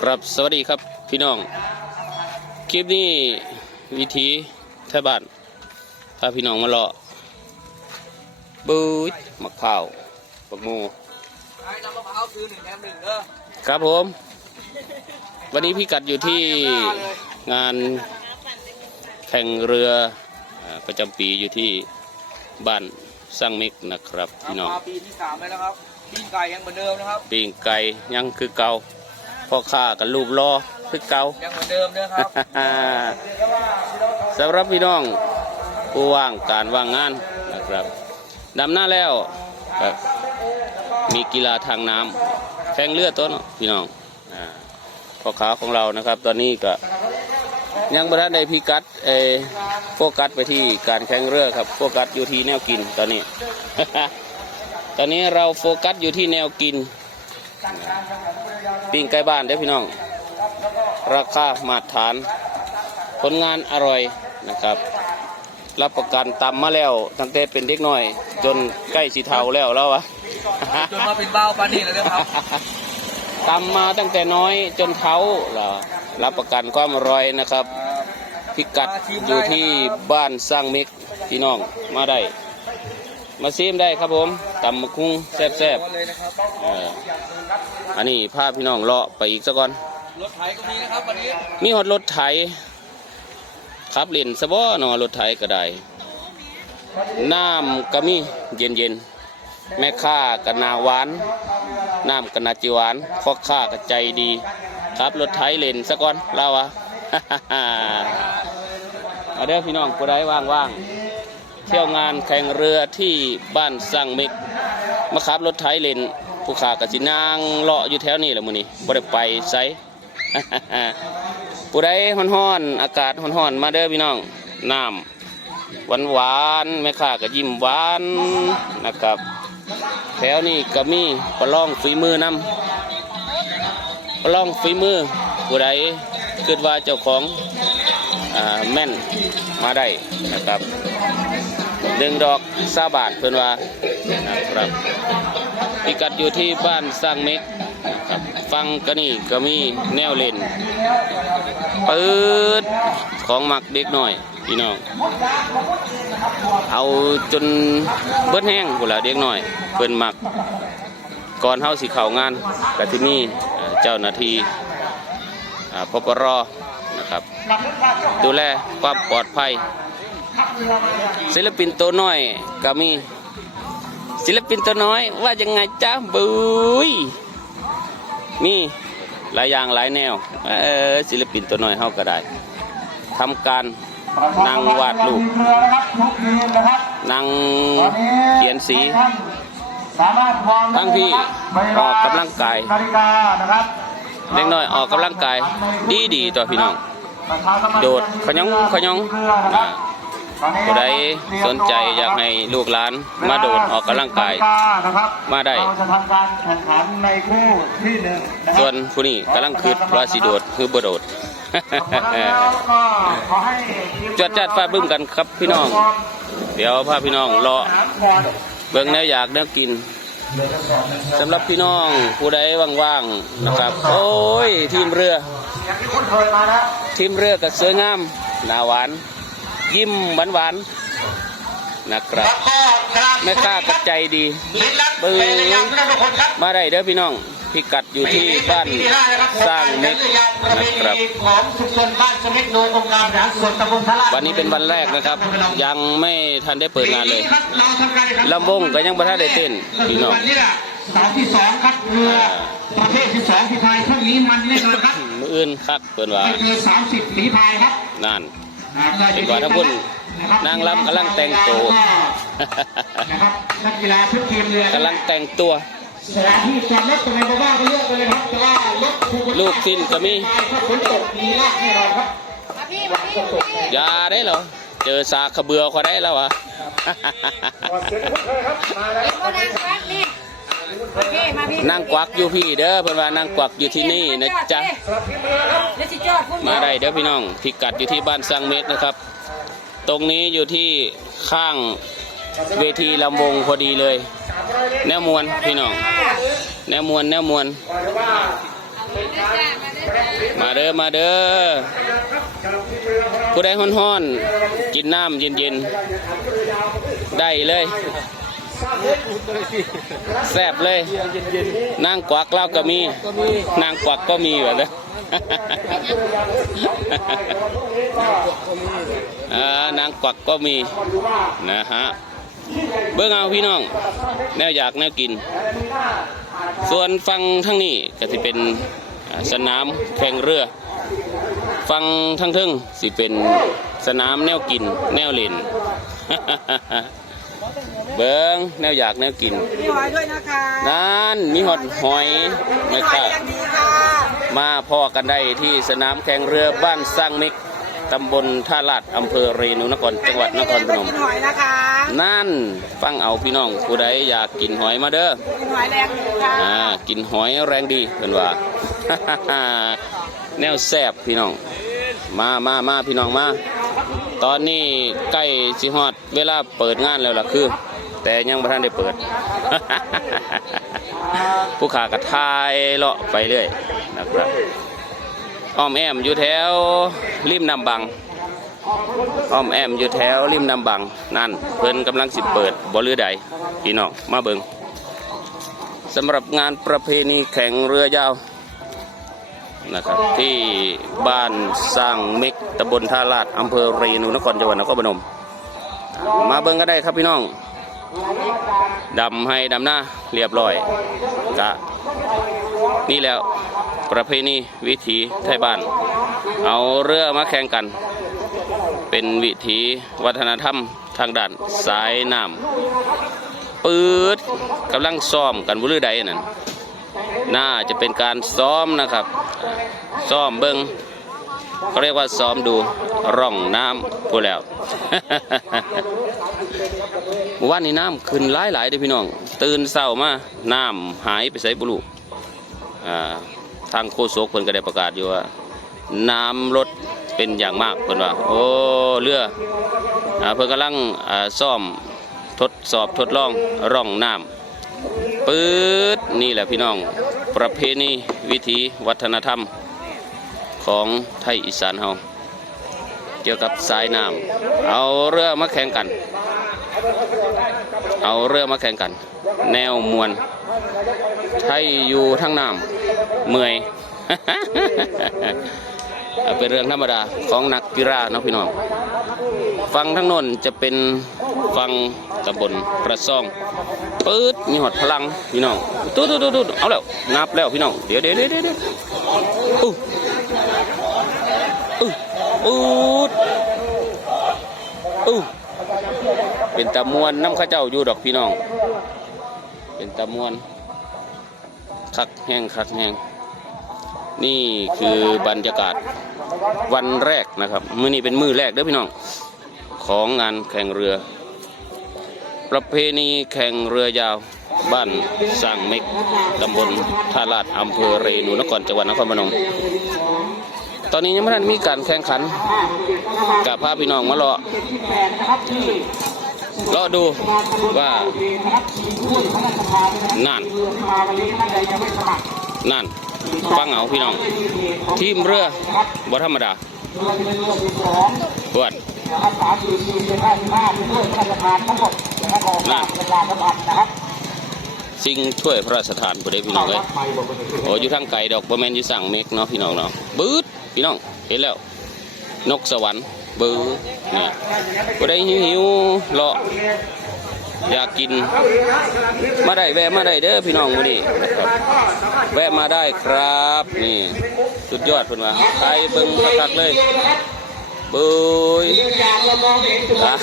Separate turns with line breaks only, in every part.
ครับสวัสดีครับพี่น้อง คลิปนี้วิธีไทยบ้านถ้าพี่น้องมาเลาะบูดมะพร้าวปักหมู
ไอ้น้ำมะพร้าวซื้อหนึ่งแถมหนึ่งเด้อ
ครับผม วันนี้พี่กัดอยู่ที่งานแข่งเรืออ่าประจำปีอยู่ที่บ้านสร้างมิกนะครับพี่น้อง
มาปีที่สามแล้วนะครับปีไก่ยังเหมือนเดิมนะครับ
ปิ้งไก่ยังคือเก่า พ่อค้ากันรูปรอคือเก่า
ยังเหมือนเดิมนะครับ
สำหรับพี่น้องผู้ว่างการว่างงานนะครับดำหน้าแล้วครับมีกีฬาทางน้ำแข่งเรือตัวเนาะพี่น้องอ่าพ่อค้าของเรานะครับ ตอนนี้ก็ยังประทันใดพิกัดเออโฟกัสไปที่การแข่งเรือครับโฟกัสอยู่ที่แนวกินตอนนี้ ตอนนี้เราโฟกัสอยู่ที่แนวกิน ปิ้งใกล้บ้านเด้อพี่น้อง ราคามาตรฐาน ผลงานอร่อยนะครับ รับประกันตำมาแล้ว ตั้งแต่เป็นเด็กน้อย จนใกล้สีเทาแล้วแล้ววะ
จนมาเป็นเบ้าปานนี่แล้วนะครับ
ตำมาตั้งแต่น้อยจนเท้าล่ะรับประกันความอร่อยนะครับ พิกัดอยู่ที่บ้านสร้างมิกพี่น้องมาได้ มาซีมได้ครับผมตำมะคุ้งแซ่บ
เลยนะครับ
ๆเอออันนี้พาพี่น้องเลาะไปอีกสักก่อน
รถไถก็มีนะครับวันนี้
มีหอดรถไถขับเล่นสะบ่หนอรถไถก็ได้ น้ำก็มีเย็นเย็นๆแม่ค้าก็นาหวาน น้ำก็นาจิหวานพ่อค้าก็ใจดีขับรถไถเล่นซะก่อนเล่าวะ เอาเด้อพี่น้องผู้ใดว่างๆ เที่ยวงานแข่งเรือที่บ้านสร้างเมกมาขับรถไถเลนผู้ค้ากสินางเลาะอยู่แถวนี้แหละมื้อนี้บ่ได้ไปไสผู้ใดฮ้อนๆอากาศฮ้อนๆมาเด้อพี่น้องน้ำหวานหวานแม่ค้าก็ยิ้มหวานนะครับ แถวนี้ก็มีประลองฝีมือนํประลองฝีมือผู้ใดคิดว่าเจ้าของอแม่นมาได้นะครับ หนึ่งดอกซาบาทเพื่อนว่านะครับพิกัดอยู่ที่บ้านสร้างเม็กนะครับฟังก็นี่ก็มีแนวเล่นปิดของหมักเด็กหน่อยพี่น้องเอาจนเบิดแห้งกูนละเด็กหน่อยเพิ่นหมักก่อนเฮาสิเข้างานก็ที่นี่เจ้าหน้าที่อ่าพปรนะครับ ดูแลความปลอดภัย ศิลปินตัวน้อยก็มี ศิลปินตัวน้อย ว่ายังไงจ้าบุยมีหลายอย่างหลายแนวเออศิลปินตัวน้อยเฮาก็ได้ทำการนั่งวาดรูปนั่งเขียนสีทั้งที่ออกกำลังกาย
นาฬิกานะครับ
เล็กน้อยออกกำลังกาย ดีดีตัวพี่น้อง โดดขยงขยง ผู้ใดสนใจอยากให้ลูกหลานมาโดดออกกำลังกาย
นะครับ
มาได้
เราจะทำการแข่งขันในคู่ที่หนึ่งนะค
ส่ว
รับ
นผู้นี้กำลังคืดว่าสิโดดคือบ่โดด
แล้วก็ขอให้ทีม
จวดจัดฟ้าบึ้มกันครับพี่น้อง เดี๋ยวพาพี่น้องรอ
สนามก่อน
เบิ่งแนวอยากแนวกินสำหรับพี่น้องผู้ใดว่างๆนะครับ โอ้ยทีมเรือ
อย่างที่คุณเคยมาแล้ว
ทีมเรือก็สวยงามหน้าหวาน ยิ้มหวานหวานๆนะครับ
ก็กราบ
แม่ค้าก็ใจดี
ลิ้นลับ
เบิ่ง
เป็นระยะทุกคนครับ
มาได้เด้อพี่น้องพิกัดอยู่ที่บ้านสร้างเม็กนะครับ
ของชุมชนบ้านสมิทโดยองค์การบริหารส่วนตำบลทะลาด
วันนี้เป็นวันแรกนะครับ ยังไม่ทันได้เปิดงานเลย
ครับเราทำการแข่งขัน
ลำวงก็ยังบ่ทันได้เต้นพี่น้อง
วันนี้แหละเสาที่สองครับเรือประเภทที่สองที่พายช่วงนี้มันแน่นอนครับ
มืออื่นคักเปิดว่า
ไม่เกินสามสิบฝีพายครับ
นั่น
อ่า
เห็นว่าทั้งพุ่นนางรำกำลังแต่งตัว
นะครับนักกีฬาทุกทีมเรือกำ
ลังแต่งตัว
สถานที่จอดรถตรงไหนบ้างก็เลือกไปเลยครับแต่ว่ารถถูก
ลูกสิ้นก็มี
ถ้าฝนตกมีลากแน่นอนครับ
มาพี่มาพี่มาพี่
อยาได้เหรอเจอสากขะเบือเขาได้แล้ววะ
เสียงคุ้นเคยครับมาแล้ว
เอ็มก็นางควักนี่มาพี่มาพี่
นั่งกวักอยู่พี่เด้อเพิ่นว่านั่งกวักอยู่ที่นี่นะจ๊ะ
สำหรับทีมเรือครับ
เดี๋ยวพี่น้
องพิกัดอยู่ที่บ้านสร้างเม็ดนะครับ ตรงนี้อยู่ที่ข้างเวทีลำวงพอดีเลย แนวมวลพี่น้อง แนวมวลแนวมวล
มาเด้อมาเด้อจ้า
มาเด้อมาเด้อผู้ใดฮ้อนๆกินน้ำเย็นๆ ได้เลยแซ่บเลยนางกวักเล่าก็มีนางกวักก็มีแบบนี้ นางกวักก็มีนะฮะเบิ่งเอาพี่น้อง แนวอยากแนวกิน ส่วนฟังทั้งนี้ก็จะเป็นอ่าสนามแข่งเรือ ฟังทั้งทึ่งสิเป็นสนามแนวกิน แนวเล่นเบิ้งแนวอยากแนวกิน
มีหอยด้วยนะคะ
นั่นมีหอดหอยนะ
ห
ค
อย
รับ
ยังดีค่ะ
มาพ่อกันได้ที่สนามแข่งเรือบ้านสร้างมิกตำบลท่าลาดอำเภอเรนูนครจังหวัดนครพนม
กินหอยนะคะ
นั่นฟังเอาพี่น้องผู้ใดอยากกินหอยมาเด้อ
กินหอยแรงดีค่ะ
อ่ากินหอยแรงดีเพื่อนว่า แนวแซบพี่น้อง มามามาพี่น้องมา ตอนนี้ใกล้สิฮอดเวลาเปิดงานแล้วล่ะคือ แต่ยังไม่ทันได้เปิด ผู้ขากระทายเลาะไปเรื่อยนะครับอ้อมแอมอยู่แถวริมน้ำบังอ้อมแอมอยู่แถวริมน้ำบังนั่นเพิ่นกำลังสิเปิดบ่เรือใดพี่น้องมาเบิงสำหรับงานประเพณีแข่งเรือยาวนะครับที่บ้านสร้างเม็กตำบลท่าลาดอำเภอเรนูนครจังหวัดนครพนม มาเบิ่งก็ได้ครับพี่น้อง ดำให้ดำหน้าเรียบร้อยกะนี่แล้วประเพณีวิถีไทยบ้าน เอาเรือมาแข่งกัน เป็นวิถีวัฒนธรรมทางด้านสายน้ำปืดกำลังซ้อมกันบุรือใดนั่นน่าจะเป็นการซ้อมนะครับ ซ้อมเบิง เขาเรียกว่าซ้อมดูร่องน้ำพูดแล้วเมื่อวานนี้น้ำขึ้นหลายหลายเด้พี่น้อง ตื่นเศร้ามาน้ำหายไปใส่บุรุทางโฆษกเพิ่นก็ได้ประกาศอยู่ว่า น้ำลดเป็นอย่างมากเพิ่นว่า โอ้เรือเพิ่นกำลังอ่าซ่อมทดสอบทดลองร่องน้ำปื๊ดนี่แหละพี่น้อง ประเพณีวิถีวัฒนธรรม ของไทยอีสานเฮาเกี่ยวกับสายน้ำเอาเรือมาแข่งกัน เอาเรือมาแข่งกัน แนวมวลไทยอยู่ทั้งน้ำเมื่อยเป็นเรื่องธรรมดาของนักกีฬาเนาะพี่น้องฟังทั้งนนจะเป็นฟังตำบลกระซ่องปื๊ดมีหอดพลังพี่น้องตู้ตู้ตู้ตู้เอาแล้วนับแล้วพี่น้องเดี๋ยวเดี๋ยวเดี๋ยวเดี๋ยว อู้อู้เป็นตะมวนน้ำข้าเจ้าอยู่ดอกพี่น้อง เป็นตะมวนคักแห้งคักแห้งนี่คือบรรยากาศวันแรกนะครับมื้อนี้เป็นมือแรกเด้อพี่น้อง ของงานแข่งเรือ ประเพณีแข่งเรือยาวบ้านสร้างเม็กตำบลท่าลาดอำเภอเรนูนครจังหวัดนครพนม ตอนนี้ยังไม่ทันมีการแข่งขันกับพาพี่น้องมาเลาะเลาะดูว่านั่นนั่นฟังเอาพี่น้อง ทีมเรือบ่ธรรมดาปวดนั่นสิ่งถ้วยพระราชทานผู้ใดพี่น้องเอ้ยโอ้อยู่ทางไกลดอกบ่แมนอยู่สั่งเมกเนาะพี่น้องเนาะบืด พี่น้องเห็นแล้ว นกสวรรค์เบืดเนี่ยผู้หิวหิวเลาะอยากกิน มาได้แวะมาได้เด้อพี่น้องมื้อนี้แวะมาได้ครับ นี่ สุดยอดเพิ่นว่าไปเบิ่งคักๆเลย บุยอะ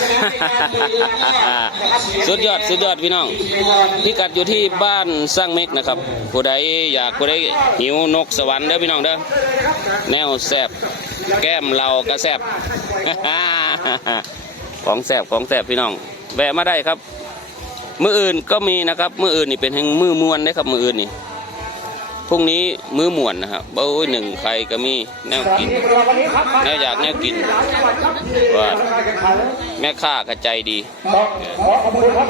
สุดยอดสุดยอดพี่น้องพิกัดอยู่ที่บ้านสร้างเม็กนะครับผู้ใดอยากผู้ใดหิวนกสวรรค์เด้อพี่น้องเด้อแนวแซบแก้มเราก็แซบของแซบของแซบพี่น้อง แวะมาได้ครับ มืออื่นก็มีนะครับ มืออื่นนี่เป็นแห่งมือมวนนะครับมืออื่นนี่ พรุ่งนี้มื้อมวนนะครับเบ้ยหนึ่งใครก็มีแนวกินแนวอยากแนวกินว่าแม่ค้าก็ใจดี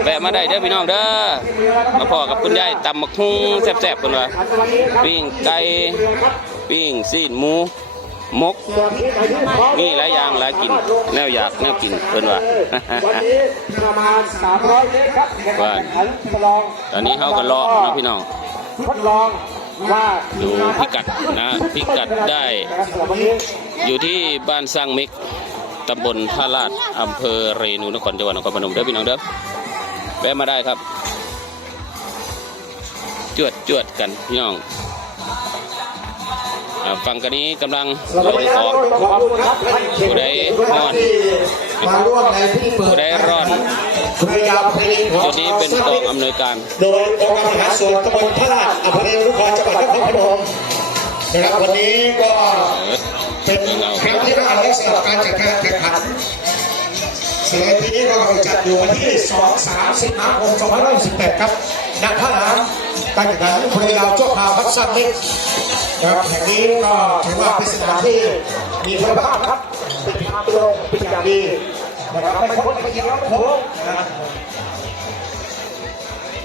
แวะมาได้เด้อพี่น้องเด้อมาพอกับคุณยายตำมักฮุ้งแซ่บๆกันว่าปิ้งไก่ปิ้งซีนหมูมกนี่หลายอย่างหลายกิน แนวอยากแนวกินเพิ่นว่า
วันนี้ประมาณ300เมตรครับในการ
ว่า
แข่งขันทดลอง
ตอนนี้เฮาก็เลาะเนะพี่น้อง
ทดลอง
ดูพิกัดนะพิกัดได้
นะครับสำหรับวันนี้
อยู่ที่บ้านสร้างมิกตำบลท่าลาดอำเภอเรนูนครจังหวัดนครพนมเด้อพี่น้องเด้อแวะมาได้ครับ จวดจวดกันพี่น้องอ่าฝั่งกันนี้กำลัง
สำหรับ
โร
วัน
ย
นี้
ของ
ขอบคุณครับท่านเขต
ผู้ใด
ทุกท่านที่มาร่วมในพิธีเปิด
ผู้ใดร้อน
คุณยาวเพลงของ
จุดนี้เป็นกองอำนวยการ
โดยองค์การบริหารส่วนตำบลท่าลาดอำเภอเรนุนครจังหวัดนครพนมนะครับวันนี้ก็เป็นครั้งที่ห้าแล้วสำหรับการจัดการแข่งขันเสมัยปีนี้เราจัดอยู่วันที่ 2 3 สิงหาคม2568ครับณท่าน้ำการแข่งขันพลยาวชั่วคราวพัดซันเล็กนะครับแห่งนี้ก็ถือว่าเป็นสถานที่มีคุณภาพครับเป็นทางตรงเป็นอย่างดี นะครับไม่พ้นไปยิงแล้วโค้งนะครับ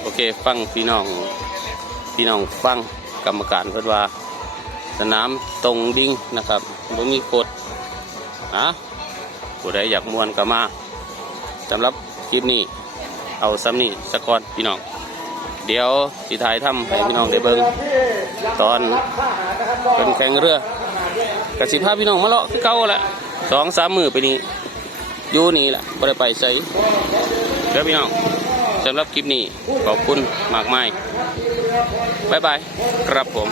โอเค ฟังพี่น้อง พี่น้องฟังกรรมการเพื่อว่า สนามตรงดิ่งนะครับบ่มีกฎอะผู้ใดอยากมวนก็มาสำหรับคลิปนี้เอาซ้ำนี่สะกอนพี่น้อง เดี๋ยวสิถ่ายทำให้พี่น้องได้เบิ่งตอนเป็นแข่งเรือกระสิพาพี่น้องมาเลาะคือเก่าแหละสองสามมือไปนี้ อยู่นี่แหละบ่ได้ไปใส่เด้อพี่น้องสำหรับคลิปนี้ขอบคุณมากมายบายบาย ครับผม